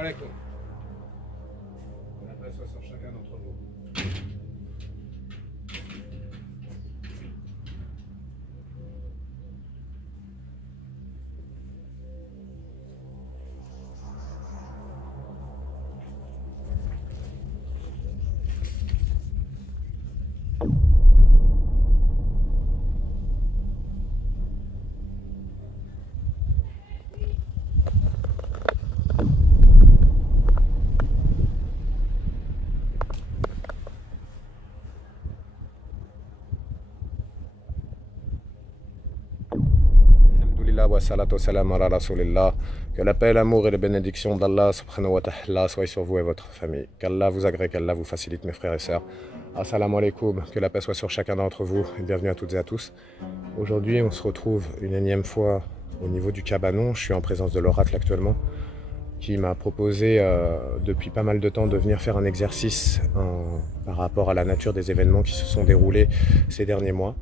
alaikum. La paix soit sur chacun d'entre vous. Wa salatu salam ala rasulillah. Que la paix, l'amour et les bénédictions d'Allah subhanahu wa ta'ala soient sur vous et votre famille. Qu'Allah vous agrée, qu'Allah vous facilite, mes frères et sœurs. Assalamu alaikum, que la paix soit sur chacun d'entre vous et bienvenue à toutes et à tous. Aujourd'hui, on se retrouve une énième fois au niveau du cabanon. Je suis en présence de l'oracle actuellement qui m'a proposé depuis pas mal de temps de venir faire un exercice par rapport à la nature des événements qui se sont déroulés ces derniers mois,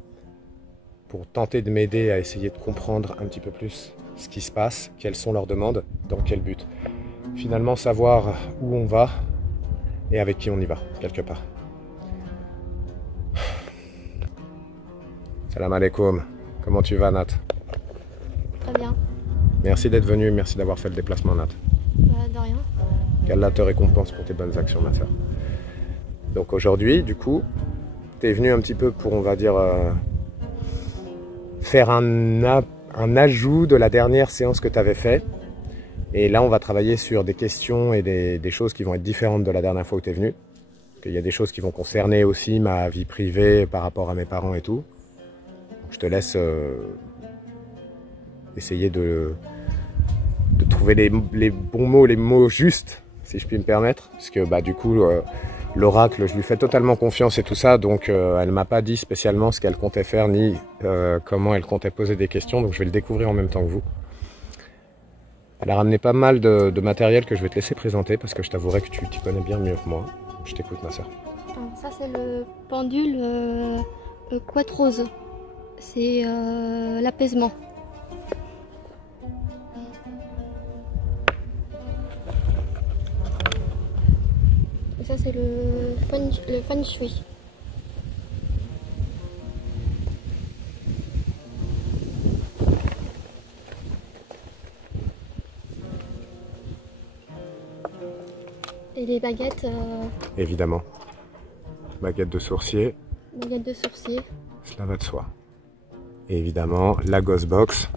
pour tenter de m'aider à essayer de comprendre un petit peu plus ce qui se passe, quelles sont leurs demandes, dans quel but. Finalement, savoir où on va et avec qui on y va, quelque part. Salam alaikum. Comment tu vas, Nat? Très bien. Merci d'être venu, merci d'avoir fait le déplacement, Nat. De rien. Qu'Allah te récompense pour tes bonnes actions, ma soeur. Donc aujourd'hui, du coup, tu es venu un petit peu pour, on va dire, faire un ajout de la dernière séance que tu avais fait. Et là, on va travailler sur des questions et des choses qui vont être différentes de la dernière fois où tu es venu. Il y a des choses qui vont concerner aussi ma vie privée par rapport à mes parents et tout. Donc, je te laisse essayer de trouver les bons mots, les mots justes, si je puis me permettre. Parce que bah, du coup, l'oracle, je lui fais totalement confiance et tout ça, donc elle ne m'a pas dit spécialement ce qu'elle comptait faire, ni comment elle comptait poser des questions, donc je vais le découvrir en même temps que vous. Elle a ramené pas mal de matériel que je vais te laisser présenter, parce que je t'avouerai que tu t'y connais bien mieux que moi. Je t'écoute, ma soeur. Ça, c'est le pendule Quatrose. C'est l'apaisement. Et ça, c'est le feng shui. Et les baguettes. Évidemment. Baguette de sourcier. Baguettes de sourcier. Cela va de soi. Et évidemment, la Ghost Box.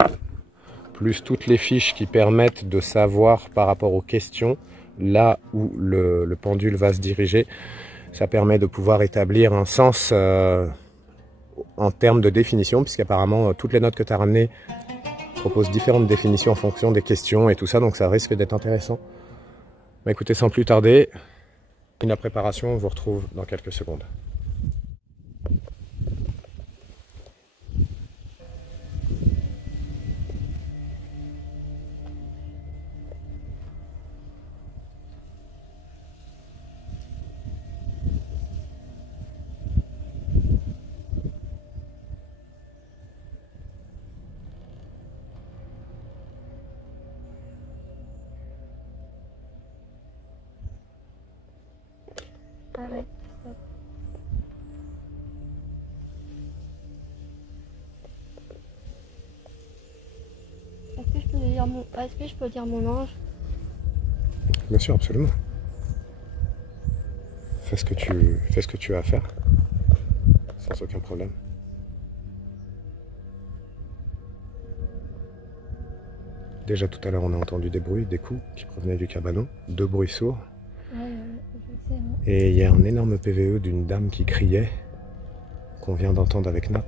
Plus toutes les fiches qui permettent de savoir par rapport aux questions là où le pendule va se diriger. Ça permet de pouvoir établir un sens en termes de définition, puisqu'apparemment toutes les notes que tu as ramenées proposent différentes définitions en fonction des questions et tout ça, donc ça risque d'être intéressant. Bah, écoutez, sans plus tarder, la préparation, on vous retrouve dans quelques secondes. Arrête, stop. Est-ce que je peux dire mon ange? Bien sûr, absolument. Fais ce que tu as à faire, sans aucun problème. Déjà tout à l'heure, on a entendu des bruits, des coups qui provenaient du cabanon, 2 bruits sourds. Ouais, je sais. Hein. Et il y a un énorme PVE d'une dame qui criait, qu'on vient d'entendre avec Nat.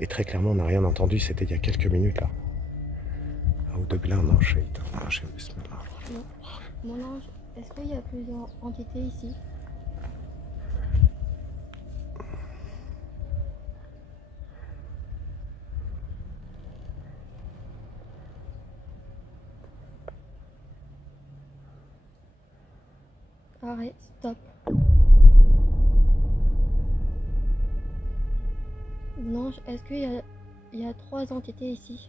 Et très clairement, on n'a rien entendu, c'était il y a quelques minutes là. Non. Mon ange, est-ce qu'il y a plusieurs entités ici? Arrête, stop. Mon ange, est-ce qu'il y a 3 entités ici?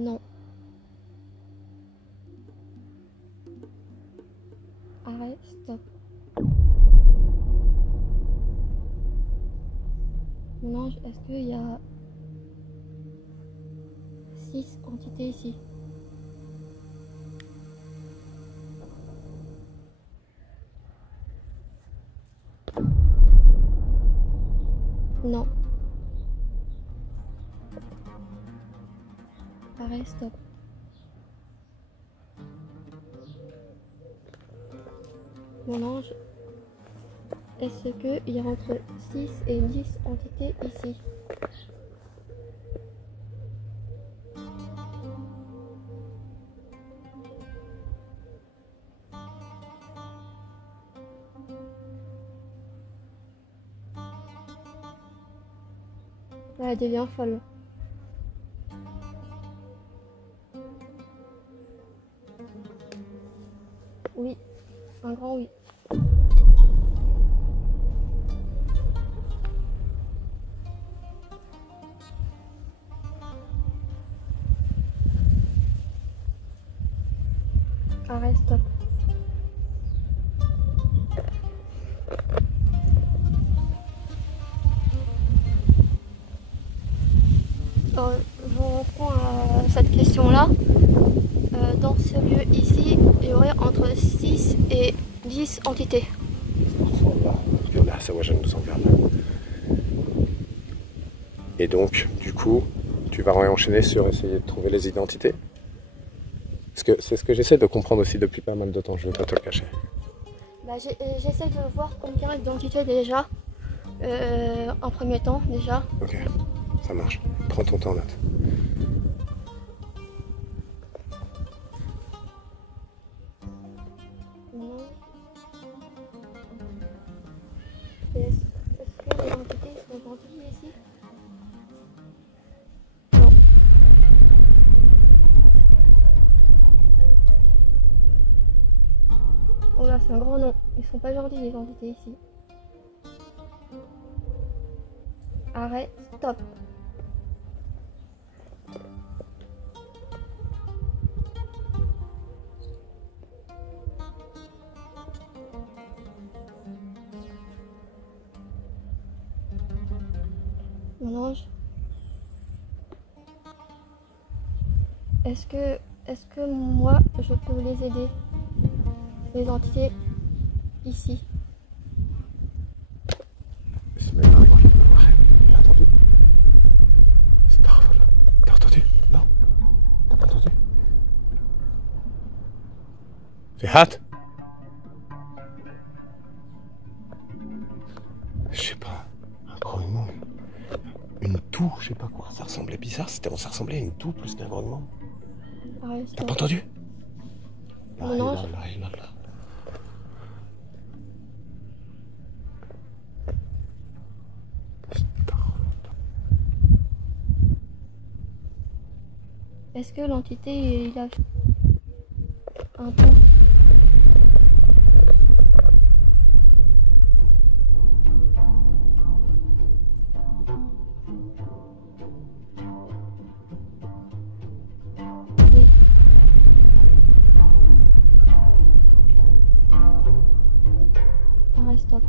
Non. Arrête, stop. Mon ange, est-ce qu'il y a 6 entités ici? Non. Arrête, stop. Mon ange, est-ce qu'il y a entre 6 et 10 entités ici? Là, elle devient folle. Oui, un grand oui. Arrête, stop. Je reprends à cette question-là. Dans ce lieu ici, il y aurait entre 6 et 10 entités. Et donc, du coup, tu vas enchaîner sur essayer de trouver les identités. Parce que c'est ce que j'essaie de comprendre aussi depuis pas mal de temps, je ne vais pas te le cacher. Bah, j'essaie de voir combien d'identités déjà, en premier temps déjà. Ok, ça marche. Prends ton temps, note. Non. Est-ce que les entités sont gentilles ici? Non. Oh là, c'est un grand nom. Ils sont pas gentils les entités ici. Arrête, stop. Mon ange, est-ce que moi je peux les aider, les entités ici? T'as entendu? T'as entendu? Non? T'as pas entendu? Fais hâte! Je sais pas, un grognement. Une toux, je sais pas quoi, ça ressemblait bizarre, ça ressemblait à une toux plus qu'un grognement. Arrête, T'as stop. pas entendu? Mon ange. Est-ce que l'entité il a un ton? Oui. Arrête, stop.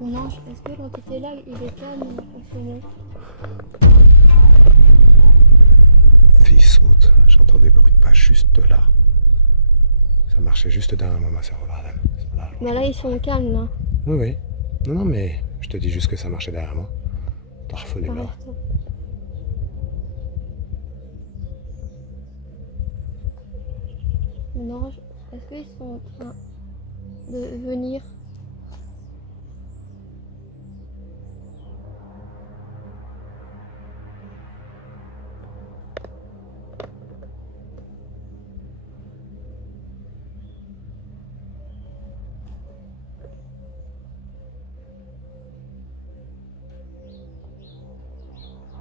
Mon ange, est-ce que l'entité là il est calme en ce moment? Fille saute, j'entends des bruits de pas juste là. Ça marchait juste derrière moi, ma soeur. Bah là ils sont calmes là. Oui, oui. Non, non, mais je te dis juste que ça marchait derrière moi. Tarfon est là. Arrête, stop. Mon ange, est-ce qu'ils sont en train de venir?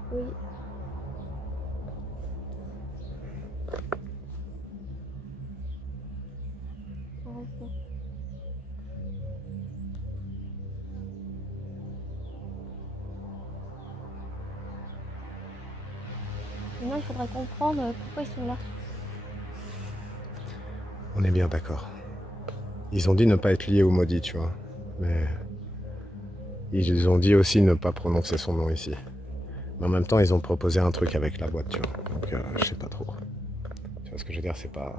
Oui. Arrête, stop. Maintenant, il faudrait comprendre pourquoi ils sont là. On est bien d'accord. Ils ont dit ne pas être liés au maudit, tu vois. Mais ils ont dit aussi ne pas prononcer son nom ici. Mais en même temps, ils ont proposé un truc avec la boîte, tu vois. Donc, je sais pas trop. Tu vois ce que je veux dire, c'est pas...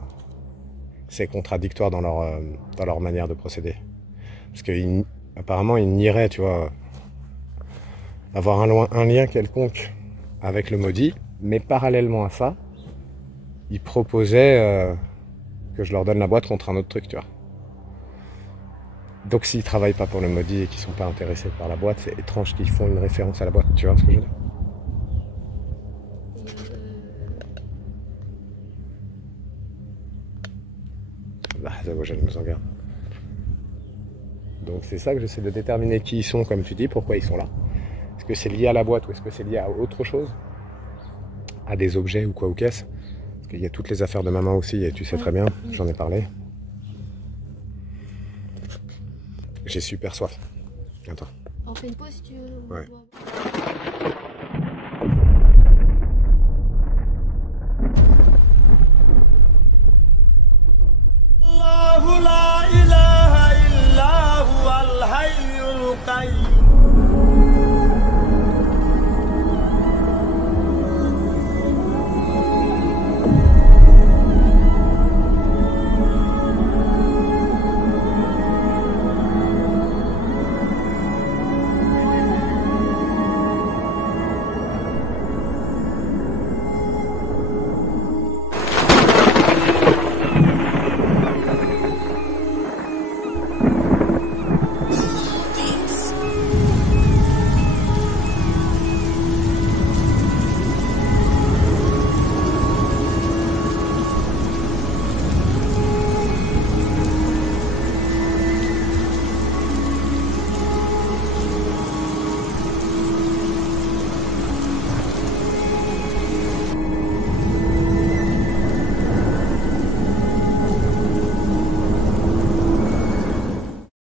C'est contradictoire dans leur manière de procéder. Parce qu'apparemment, ils nieraient, tu vois, avoir un lien quelconque avec le maudit. Mais parallèlement à ça, ils proposaient que je leur donne la boîte contre un autre truc, tu vois. Donc s'ils travaillent pas pour le maudit et qu'ils sont pas intéressés par la boîte, c'est étrange qu'ils font une référence à la boîte, tu vois ce que je veux dire? Bah, ça vaut, j'allais nous en garde. Donc c'est ça que j'essaie de déterminer qui ils sont, comme tu dis, pourquoi ils sont là. Est-ce que c'est lié à la boîte ou est-ce que c'est lié à autre chose? À des objets ou quoi ou qu'est-ce? Parce qu'il y a toutes les affaires de maman aussi, et tu sais très bien, j'en ai parlé. J'ai super soif. Attends. On fait une pause si tu veux. Ouais.